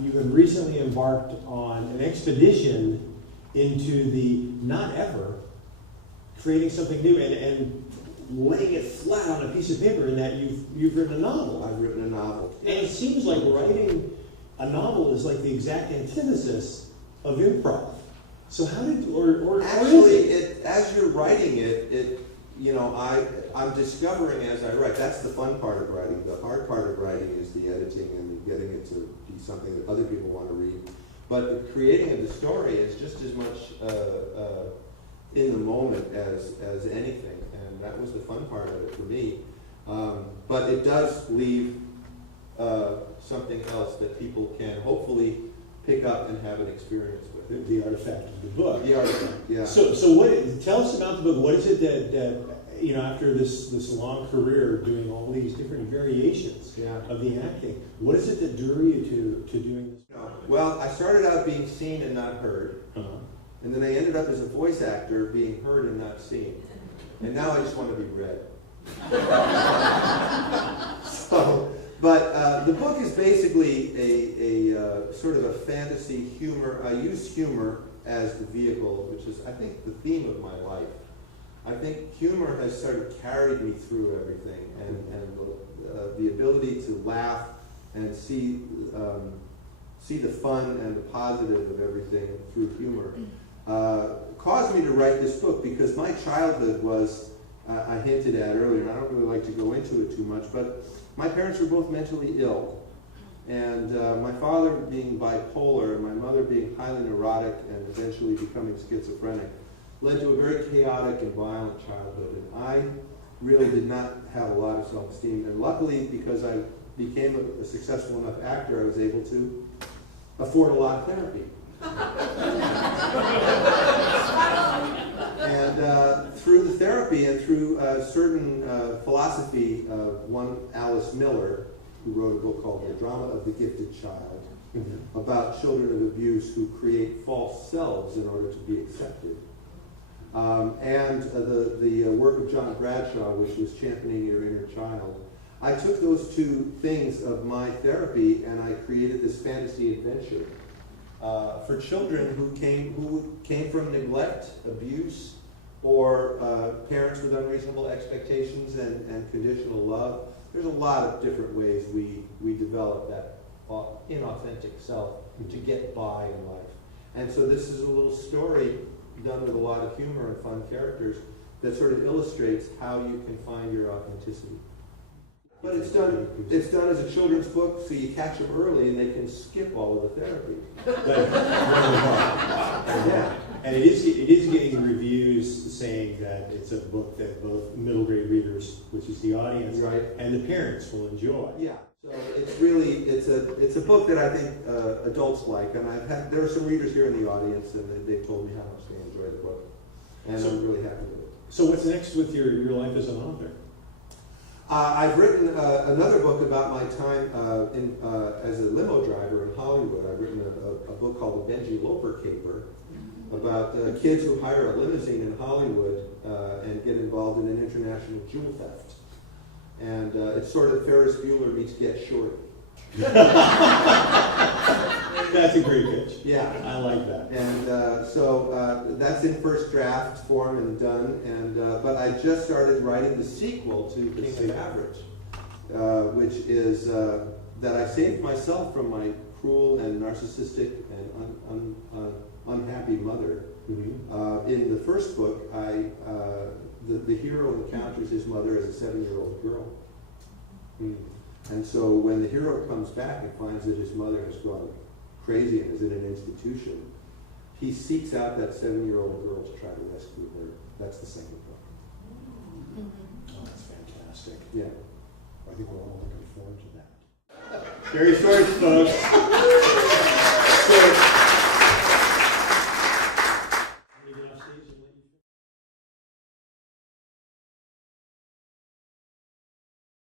you have recently embarked on an expedition into the not ever, creating something new and laying it flat on a piece of paper in that you've written a novel. I've written a novel. And it seems like writing a novel is like the exact antithesis of improv. So how did, or Actually, as you're writing it, you know, I'm discovering as I write. That's the fun part of writing. The hard part of writing is the editing and getting it to be something that other people want to read. But the creating of the story is just as much in the moment as anything. And that was the fun part of it for me. But it does leave something else that people can hopefully pick up and have an experience with. the artifact of the book. The artifact, yeah. So tell us about the book. What is it that you know, after this long career doing all these different variations of the acting, what is it that drew you to doing this? Well, I started out being seen and not heard, and then I ended up as a voice actor being heard and not seen, and now I just want to be read. But the book is basically a sort of a fantasy humor. I use humor as the vehicle, which is, I think, the theme of my life. I think humor has sort of carried me through everything, and the ability to laugh and see the fun and the positive of everything through humor caused me to write this book, because my childhood was, I hinted at earlier, and I don't really like to go into it too much, but my parents were both mentally ill. And my father being bipolar and my mother being highly neurotic and eventually becoming schizophrenic led to a very chaotic and violent childhood. And I really did not have a lot of self-esteem. And luckily, because I became a successful enough actor, I was able to afford a lot of therapy. And through the therapy and through certain philosophy of one Alice Miller, who wrote a book called The Drama of the Gifted Child, about children of abuse who create false selves in order to be accepted. And the work of John Bradshaw, which was championing your inner child. I took those two things of my therapy and I created this fantasy adventure for children who came from neglect, abuse, or parents with unreasonable expectations and conditional love. There's a lot of different ways we develop that inauthentic self to get by in life. And so this is a little story done with a lot of humor and fun characters that sort of illustrates how you can find your authenticity. But it's done as a children's book, so you catch them early and they can skip all of the therapy. Yeah. And it is getting reviews saying that it's a book that both middle grade readers, which is the audience, right, and the parents will enjoy. Yeah. So it's a book that I think adults like, and there are some readers here in the audience, and they've told me how much they enjoy the book, and I'm really happy with it. So what's next with your life as an author? I've written another book about my time as a limo driver in Hollywood. I've written a book called The Benji Loper Caper, about kids who hire a limousine in Hollywood and get involved in an international jewel theft. And it's sort of Ferris Bueller meets Get Short. That's a great pitch. Yeah. I like that. And so that's in first draft form and done. And but I just started writing the sequel to King of Average, which is that I saved myself from my cruel and narcissistic and unhappy mother. Mm-hmm. In the first book, the hero encounters his mother as a 7-year-old girl. Mm. And so when the hero comes back and finds that his mother has gone crazy and is in an institution, he seeks out that 7-year-old girl to try to rescue her. That's the second book. Mm-hmm. Oh, that's fantastic. Yeah. I think we're all looking forward to that. Gary Schwartz, folks.